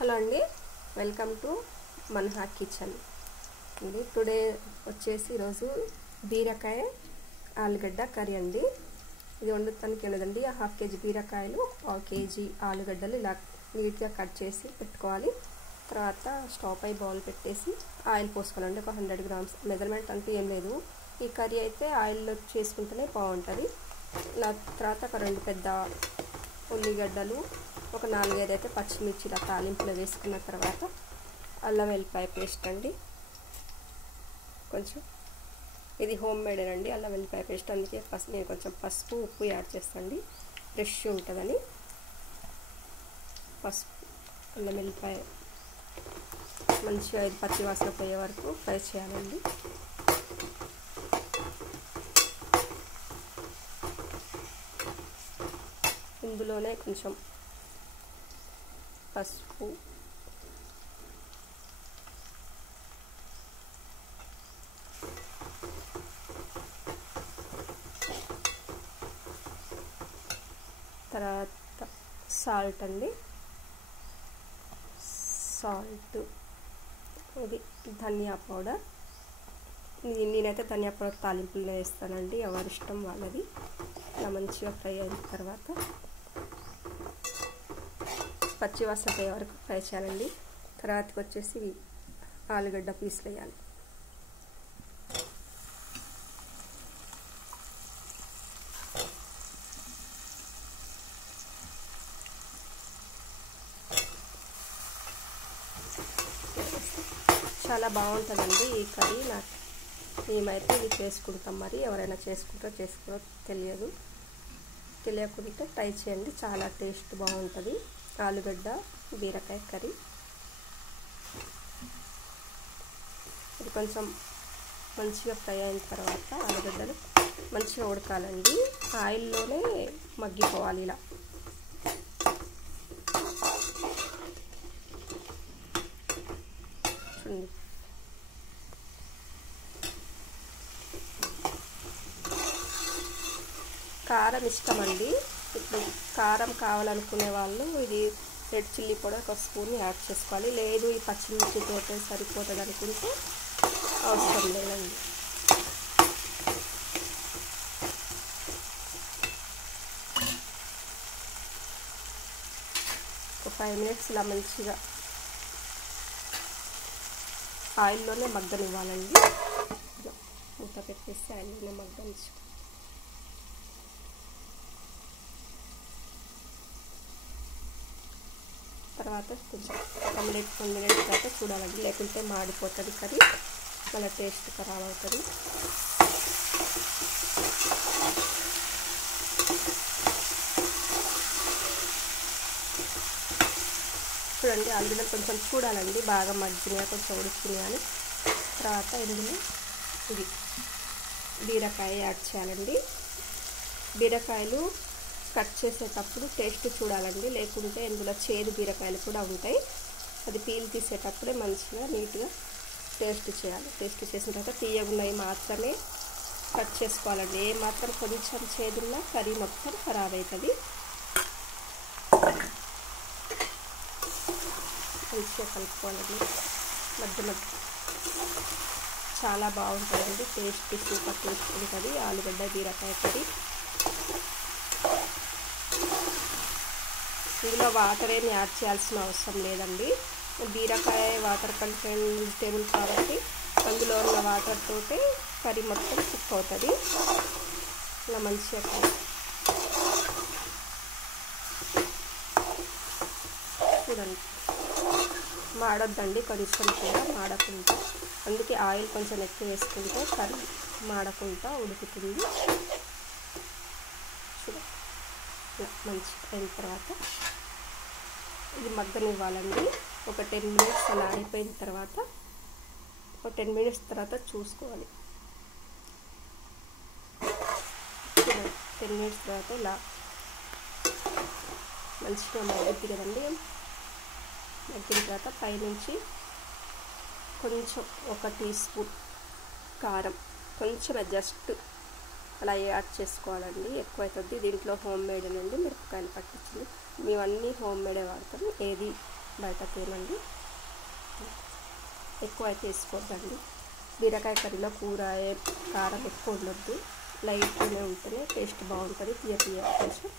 Hello అండి, welcome to Manha kitchen అండి. Today వచ్చేసి ఈరోజు బీరకాయ ఆలుగడ్డ కర్రీ అండి. ఇది వండుతానికి లేదండి. హాఫ్ కేజీ బీరకాయలు, పావు కేజీ ఆలుగడ్డలు ఇలా నీట్గా కట్ చేసి పెట్టుకోవాలి. తర్వాత స్టవ్ పై బౌల్ పెట్టేసి ఆయిల్ పోసుకోవాలండి. ఒక 100 గ్రామ్స్. మెజర్మెంట్ అంటూ ఏం లేదు. ఈ కర్రీ అయితే ఆయిల్లో చేసుకుంటేనే బాగుంటుంది. తర్వాత ఒక 2 పెద్ద ఉల్లిగడ్డలు, ఒక 4-5 అయితే పచ్చిమిర్చి ఇలా తాలింపులో వేసుకున్న తర్వాత అల్లం వెల్లిపాయ పేస్ట్ అండి. కొంచెం ఇది హోమ్ మేడ్ అండి అల్లం వెల్లిపాయ పేస్ట్. అందుకే నేను కొంచెం పసుపు ఉప్పు యాడ్ చేస్తాండి, ఫ్రెష్ ఉంటుందని. పసుపు అల్లం వెల్లిపాయ మంచిగా పచ్చి వాసన పోయే వరకు ఫ్రై చేయాలండి. ఇందులోనే కొంచెం పసుపు, తర్వాత సాల్ట్ అండి. సాల్ట్, ఇది ధనియా పౌడర్. నేనైతే ధనియా పౌడర్ తాలింపులో వేస్తానండి, ఎవరి ఇష్టం వాళ్ళది. ఇలా మంచిగా ఫ్రై అయిన తర్వాత పచ్చి వాసన పోయే వరకు ఫ్రై చేయాలండి. తర్వాతకి వచ్చేసి ఆలుగడ్డ పీసులు వేయాలి. చాలా బాగుంటుందండి ఈ కర్రీ. మేమైతే ఇది చేసుకుంటాం. మరి ఎవరైనా చేసుకుంటారో చేసుకోరో తెలియకుంటే ట్రై చేయండి. చాలా టేస్ట్ బాగుంటుంది ఆలుగడ్డ బీరకాయ కర్రీ. ఇది కొంచెం మంచిగా ఫ్రై అయిన తర్వాత ఆలుగడ్డలు మంచిగా ఉడకాలండి. ఆయిల్లోనే మగ్గిపోవాలి. ఇలా చూడండి. కారం ఇష్టం అండి. ఇప్పుడు కారం కావాలనుకునే వాళ్ళు ఇది రెడ్ చిల్లీ పౌడర్ ఒక స్పూన్ యాడ్ చేసుకోవాలి. లేదు ఈ పచ్చిమిర్చితో సరిపోతుంది అనుకుంటే అవసరం లేదండి. ఒక 5 మినిట్స్ ఇలా మంచిగా ఆయిల్లోనే మగ్గనివ్వాలండి. మూత పెట్టేసి ఆయిల్లోనే మగ్గనిచ్చు. తర్వాత కొంచెం 1 మినిట్ 2 మినిట్స్ తర్వాత చూడాలండి, లేకుంటే మాడిపోతుంది కర్రీ, మళ్ళీ టేస్ట్ ఖరాబ్ అవుతుంది. చూడండి, ఆలుగడ్డ కొంచెం చూడాలండి, బాగా మగ్గినాయా కొంచెం ఉడికినాయా అని. తర్వాత ఇందులో ఇది బీరకాయ యాడ్ చేయాలండి. బీరకాయలు కట్ చేసేటప్పుడు టేస్ట్ చూడాలండి, లేకుంటే ఇందులో చేదు బీరకాయలు కూడా ఉంటాయి. అది పీల్ తీసేటప్పుడే మంచిగా నీట్గా టేస్ట్ చేయాలి. టేస్ట్ చేసిన తర్వాత తీయగున్నవి మాత్రమే కట్ చేసుకోవాలండి. ఏ మాత్రం కొంచెం చేదున్నా కర్రీ మొత్తం ఖరాబ్ అవుతుంది. మంచిగా కలుపుకోవాలండి మధ్య చాలా బాగుంటుందండి. టేస్ట్ సూపర్ టేస్ట్ ఉంటుంది ఆలుగడ్డ బీరకాయ కర్రీ. ఇందులో వాటర్ ఏమి యాడ్ చేయాల్సిన అవసరం లేదండి. బీరకాయ వాటర్ కంటెంట్ వెజిటేబుల్ కాబట్టి అందులో ఉన్న వాటర్ తోటే కర్రీ మొత్తం కుక్ అవుతుంది. ఇలా మంచిగా చూడండి, మాడొద్దండి కొంచెం కూడా, మాడకుండా. అందుకే ఆయిల్ కొంచెం ఎక్కువ వేసుకుంటే కర్రీ మాడకుండా ఉడుకుతుంది. చూడండి, మంచి అయిన తర్వాత ఇది మగ్గనివ్వాలండి. ఒక 10 మినిట్స్ అలా అయిపోయిన తర్వాత, ఒక 10 మినిట్స్ తర్వాత చూసుకోవాలి. 10 మినిట్స్ తర్వాత ఇలా మంచిగా మగ్గుద్ది కదండి. మగ్గిన తర్వాత పైనుంచి కొంచెం 1 టీ స్పూన్ కారం, కొంచెం జస్ట్ అలా యాడ్ చేసుకోవాలండి. ఎక్కువ అవుతుంది. దీంట్లో హోమ్ మేడ్ అండి, మిరపకాయలు పట్టించింది. మేమన్నీ హోమ్ మేడే వాడతాం. ఏది బయట తేనండి. ఎక్కువ అయితే వేసుకోవద్దండి. బీరకాయ కర్రీలో కూర కారం ఎక్కువ ఉండొద్దు, లైట్గానే ఉంటేనే టేస్ట్ బాగుంటుంది. తీయ కొంచెం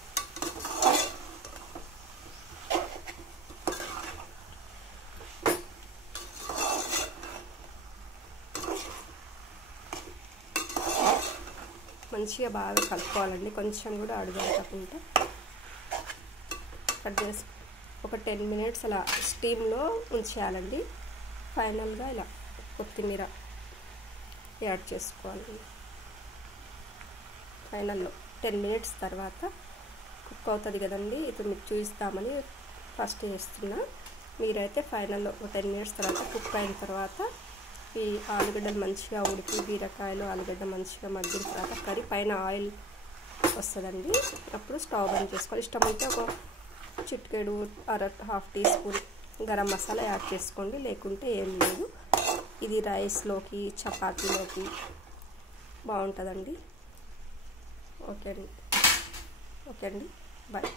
మంచిగా బాగా కలుపుకోవాలండి. కొంచెం కూడా అడుగంటకుండా కట్ చేసి ఒక 10 మినిట్స్ అలా స్టీమ్లో ఉంచేయాలండి. ఫైనల్గా ఇలా కొత్తిమీర యాడ్ చేసుకోవాలి. ఫైనల్లో 10 మినిట్స్ తర్వాత కుక్ అవుతుంది కదండి. ఇప్పుడు మీకు చూపిస్తామని ఫస్ట్ చేస్తున్నా. మీరైతే ఫైనల్లో ఒక 10 మినిట్స్ తర్వాత కుక్ అయిన తర్వాత ఈ ఆలుగడ్డలు మంచిగా ఉడికి బీరకాయలు ఆలుగడ్డ మంచిగా మగ్గిన తర్వాత కర్రీ పైన ఆయిల్ వస్తుందండి. అప్పుడు స్టవ్ బంద్ చేసుకోవాలి. ఇష్టమైతే ఒక చిటికెడు half teaspoon garam masala add చేసుకోండి, లేకుంటే ఏం లేదు. ఇది రైస్లోకి చపాతీలోకి బాగుంటుందండి. ఓకే అండి బాయ్.